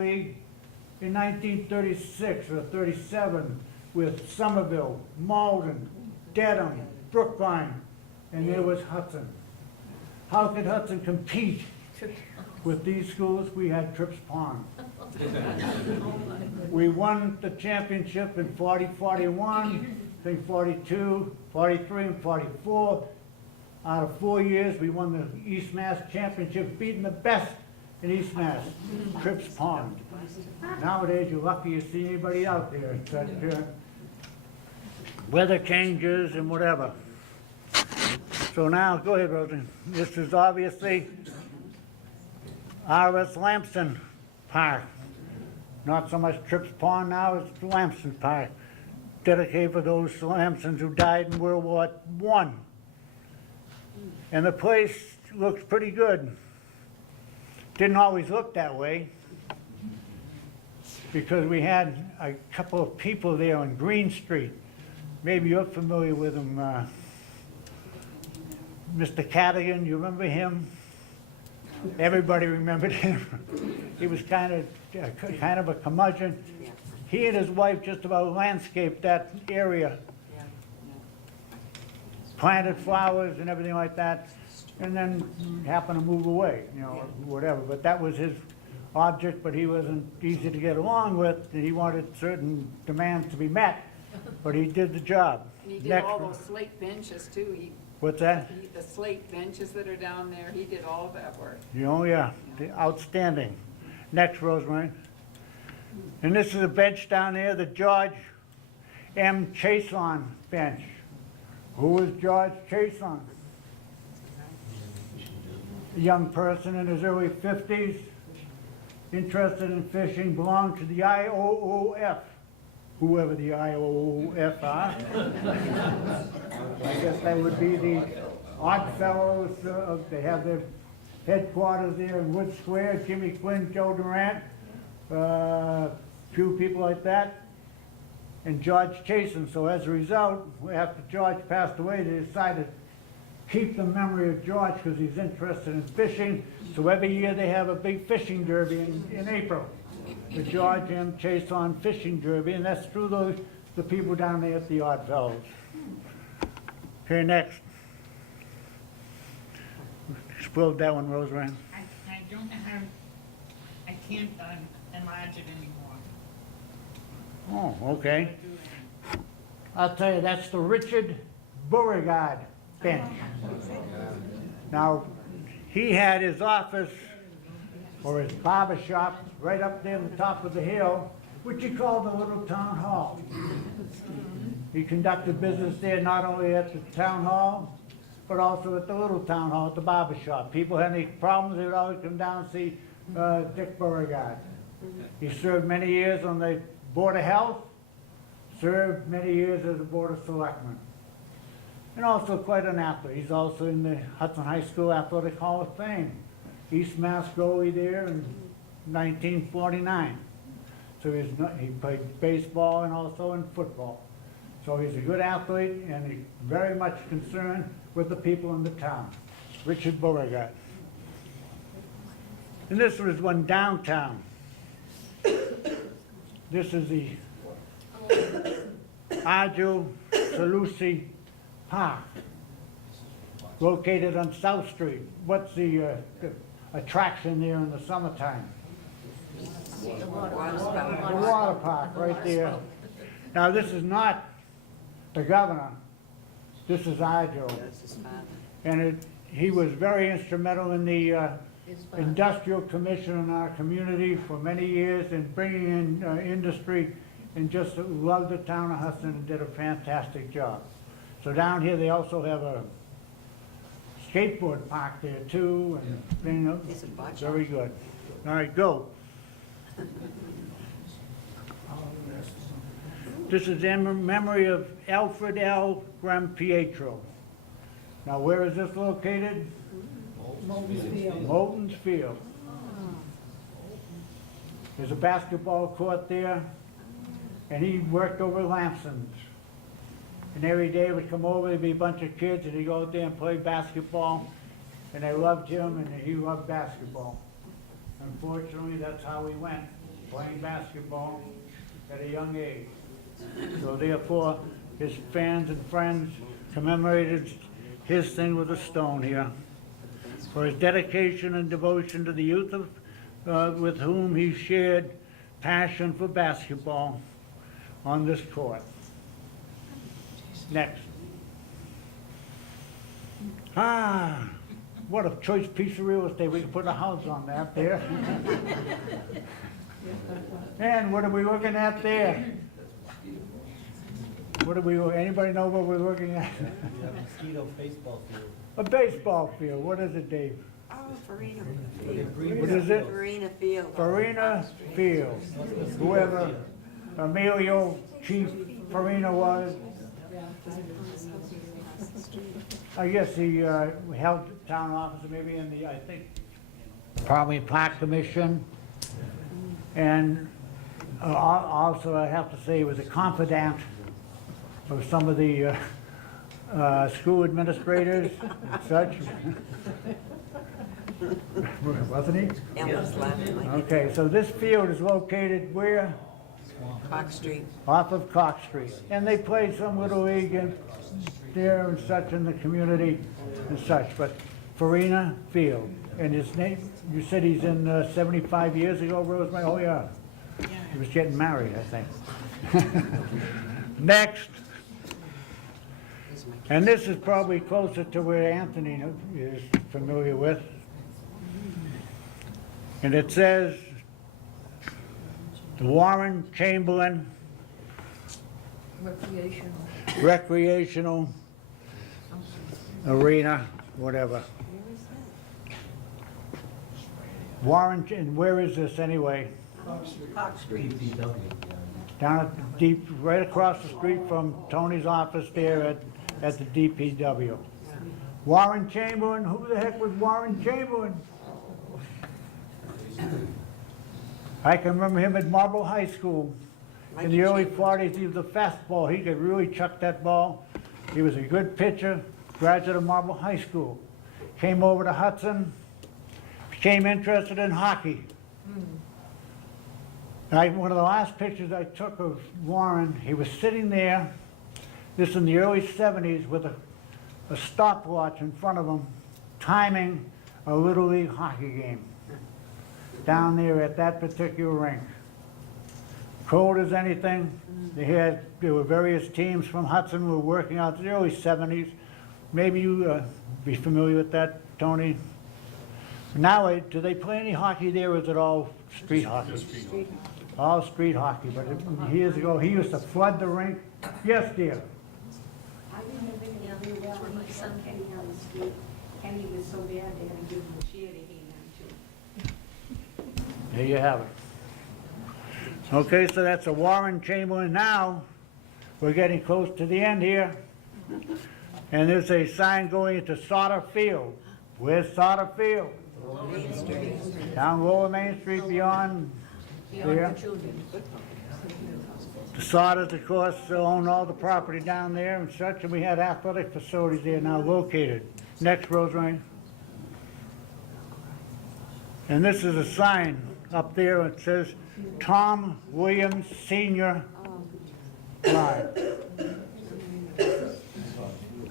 League in 1936 or 37 with Somerville, Malden, Dedham, Brookline, and there was Hudson. How could Hudson compete with these schools? We had Trips Pond. We won the championship in 40, 41, I think 42, 43, and 44. Out of 4 years, we won the East Mass Championship, beating the best in East Mass, Trips Pond. Nowadays, you're lucky you see anybody out there. It's weather changes and whatever. So now, go ahead, Rosie. This is obviously R.S. Lampson Park. Not so much Trips Pond now, it's Lampson Park. Dedicated for those Lampsons who died in World War I. And the place looks pretty good. Didn't always look that way, because we had a couple of people there on Green Street. Maybe you're familiar with him. Mr. Cadigan, you remember him? Everybody remembered him. He was kind of a curmudgeon. He and his wife just about landscaped that area. Planted flowers and everything like that, and then happened to move away, you know, whatever. But that was his object, but he wasn't easy to get along with, and he wanted certain demands to be met, but he did the job. And he did all those slate benches too. What's that? The slate benches that are down there, he did all of that work. Oh yeah, outstanding. Next, Rosemary. And this is a bench down there, the George M. Chason bench. Who was George Chason? A young person in his early 50s, interested in fishing, belonged to the IOOF, whoever the IOOF are. I guess that would be the Oddfellows. They have their headquarters there in Wood Square. Jimmy Quinn, Joe Durant, few people like that. And George Chason. So as a result, after George passed away, they decided to keep the memory of George because he's interested in fishing. So every year they have a big fishing derby in April, the George M. Chason Fishing Derby, and that's through the people down there at the Oddfellows. Okay, next. Explode that one, Roseanne. I don't know how, I can't enlarge it anymore. Oh, okay. I'll tell you, that's the Richard Beauregard bench. Now, he had his office or his barber shop right up there on the top of the hill, which he called the Little Town Hall. He conducted business there not only at the town hall, but also at the Little Town Hall, at the barber shop. People had any problems, they would always come down and see Dick Beauregard. He served many years on the Board of Health, served many years as a Board of Selectmen, and also quite an athlete. He's also in the Hudson High School Athletic Hall of Fame. East Mass goalie there in 1949. So he played baseball and also in football. So he's a good athlete, and he's very much concerned with the people in the town. Richard Beauregard. And this was one downtown. This is the Arjo Salusi Park, located on South Street. What's the attraction there in the summertime? The water park right there. Now this is not the governor, this is Arjo. And he was very instrumental in the industrial commission in our community for many years in bringing in industry, and just loved the town of Hudson and did a fantastic job. So down here they also have a skateboard park there too, and you know, very good. All right, go. This is in memory of Alfred L. Grampietro. Now where is this located? Moulton's Field. There's a basketball court there, and he worked over Lampson's. And every day would come over, there'd be a bunch of kids, and he'd go out there and play basketball, and they loved him, and he loved basketball. Unfortunately, that's how he went. playing basketball at a young age. So therefore, his fans and friends commemorated his thing with a stone here for his dedication and devotion to the youth with whom he shared passion for basketball on this court. Next. What a choice piece of real estate. We can put a house on that there. And what are we looking at there? Anybody know what we're looking at? Mosquito baseball field. A baseball field. What is it, Dave? Oh, Farina What is it? Farina Field. Farina Field. Whoever Emilio Chief Farina was, I guess he held town office maybe in the, I think, probably Park Commission. And also I have to say he was a confidant of some of the school administrators and such. Wasn't he? Ellis laughing like Okay, so this field is located where? Park Street. Off of Cox Street. And they played some little league in there and such in the community and such, but Farina Field. And his name, you said he's in 75 years ago, Rosemary? Oh, yeah. He was getting married, I think. Next. And this is probably closer to where Anthony is familiar with. And it says, the Warren Chamberlain Recreational Arena, whatever. Warren, and where is this anyway? Park Street. Down at the deep, right across the street from Tony's office there at the DPW. Warren Chamberlain, who the heck was Warren Chamberlain? I can remember him at Marble High School. In the early 40s, he was a fastball. He could really chuck that ball. He was a good pitcher, graduate of Marble High School. Came over to Hudson, became interested in hockey. One of the last pictures I took of Warren, he was sitting there, this in the early 70s, with a stopwatch in front of him, timing a Little League hockey game down there at that particular rink. Cold as anything. There were various teams from Hudson who were working out in the early 70s. Maybe you be familiar with that, Tony? Now, do they play any hockey there, or is it all street hockey? All street hockey, but years ago, he used to flood the rink. Yes, dear? I remember when my son came down the street, Kenny was so bad, they had to give him a chair to hang on to. There you have it. Okay, so that's a Warren Chamberlain. Now, we're getting close to the end here. And there's a sign going into Sauter Field. Where's Sauter Field? Main Street. Down Lower Main Street beyond there. The Sauters, of course, own all the property down there and such, and we had athletic facilities there now located. Next, Rosemary. And this is a sign up there. It says, Tom Williams Senior Live.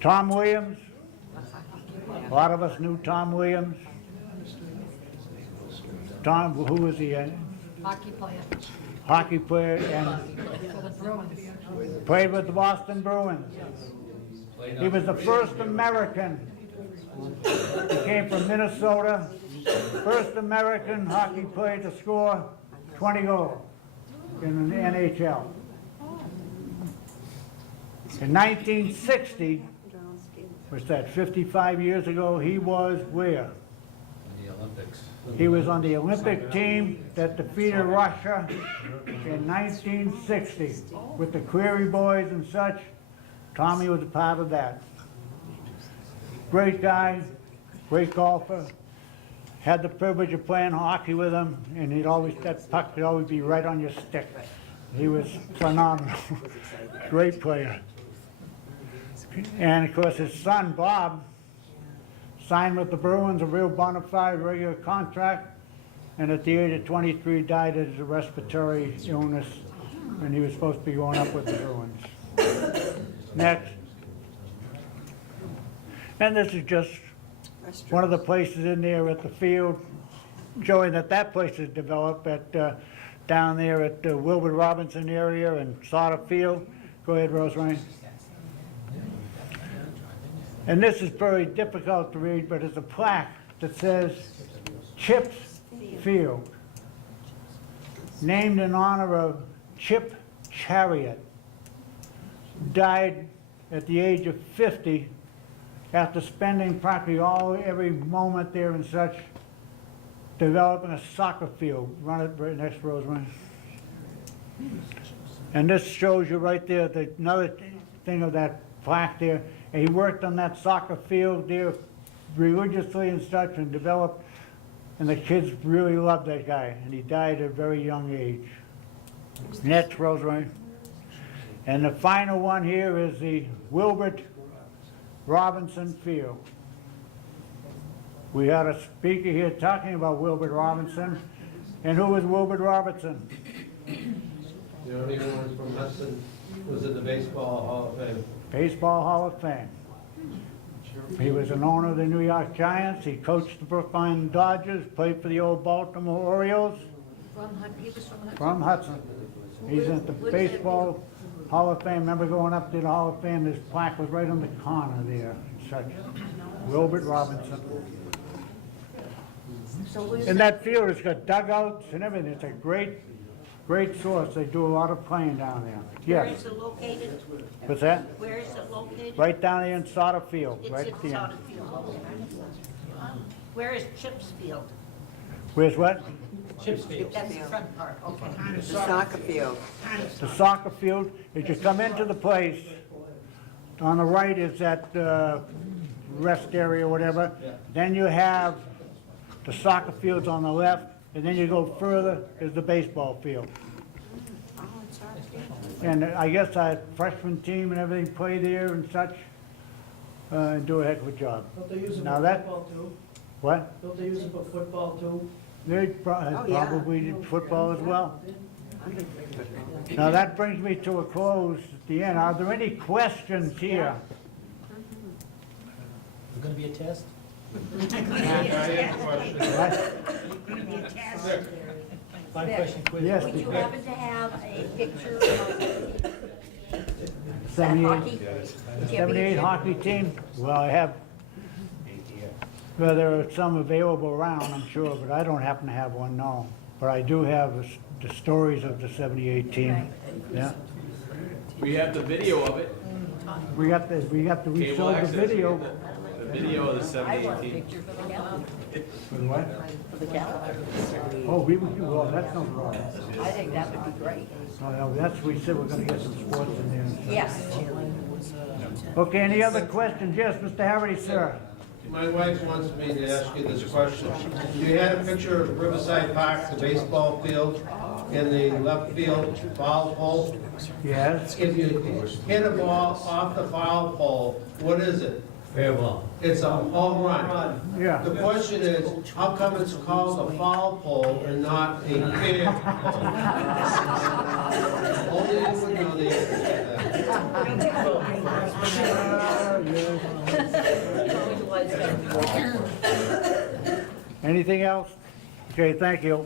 Tom Williams. A lot of us knew Tom Williams. Tom, who was he? Hockey player. Hockey player and For the Bruins. played with the Boston Bruins. He was the first American. He came from Minnesota. First American hockey player to score 20 goals in the NHL. In 1960, was that 55 years ago, he was where? The Olympics. He was on the Olympic team that defeated Russia in 1960 with the Query boys and such. Tommy was a part of that. Great guy, great golfer. Had the privilege of playing hockey with him, and that puck could always be right on your stick. He was phenomenal. Great player. And of course his son, Bob, signed with the Bruins, a real bona fide regular contract, and at the age of 23 died of a respiratory illness, and he was supposed to be going up with the Bruins. Next. And this is just one of the places in there at the field, showing that that place is developed at, down there at the Wilbur Robinson area and Sauter Field. Go ahead, Rosemary. And this is very difficult to read, but it's a plaque that says Chips Field, named in honor of Chip Chariot, died at the age of 50 after spending practically every moment there and such, developing a soccer field. Run it right next, Rosemary. And this shows you right there, another thing of that plaque there. And he worked on that soccer field there religiously and such, and developed, and the kids really loved that guy, and he died at a very young age. Next, Rosemary. And the final one here is the Wilbur Robinson Field. We had a speaker here talking about Wilbur Robinson. And who was Wilbur Robinson? The only one from Hudson was in the Baseball Hall of Fame. Baseball Hall of Fame. He was an owner of the New York Giants. He coached the Brookline Dodgers, played for the old Baltimore Orioles. He was from Hudson. From Hudson. He's in the Baseball Hall of Fame. Remember going up to the Hall of Fame, his plaque was right on the corner there. Such. Wilbur Robinson. So where's And that field has got dugouts and everything. It's a great source. They do a lot of playing down there. Where Yes. is it located? What's that? Where is it located? Right down there in Sauter Field, It's right in at the end. Sauter Field, okay. Where is Chips Field? Where's what? Chips Field. That's the front part, okay. The soccer field. The soccer field. As you come into the place, on the right is that rest area, whatever. Then you have the soccer fields on the left, and then you go further is the baseball field. Oh, it's our field. And I guess our freshman team and everything play there and such, and do a heck of a job. Don't they use it Now for that- football too? What? Don't they use it for football too? They Oh, yeah. probably did football as well. Now that brings me to a close at the end. Are there any questions here? There's gonna be a test? What? Five question quiz. Yes, Would you because happen to have a picture of that 78, hockey? the 78 hockey team? Well, I have, well, there are some available around, I'm sure, but I don't happen to have one, no. But I do have the stories of the 78 team. Yeah. We have the video of it. We Cable showed the access. video. The video of the I want a 78 team. picture for the calendar. For what? For the calendar. Oh, we would do, well, that's no problem. I think that would be great. No, that's, we said we're gonna get some sports in there. Yes. Okay, any other questions? Yes, Mr. Harry, sir. My wife wants me to ask you this question. You had a picture of Riverside Park, the baseball field, in the left field foul pole. Yes? If you hit a ball off the foul pole, what is it? Fair ball. It's a home run. Yeah. The question is, how come it's called a foul pole and not a fair pole? Only you would know the answer to that. Anything else? Okay, thank you.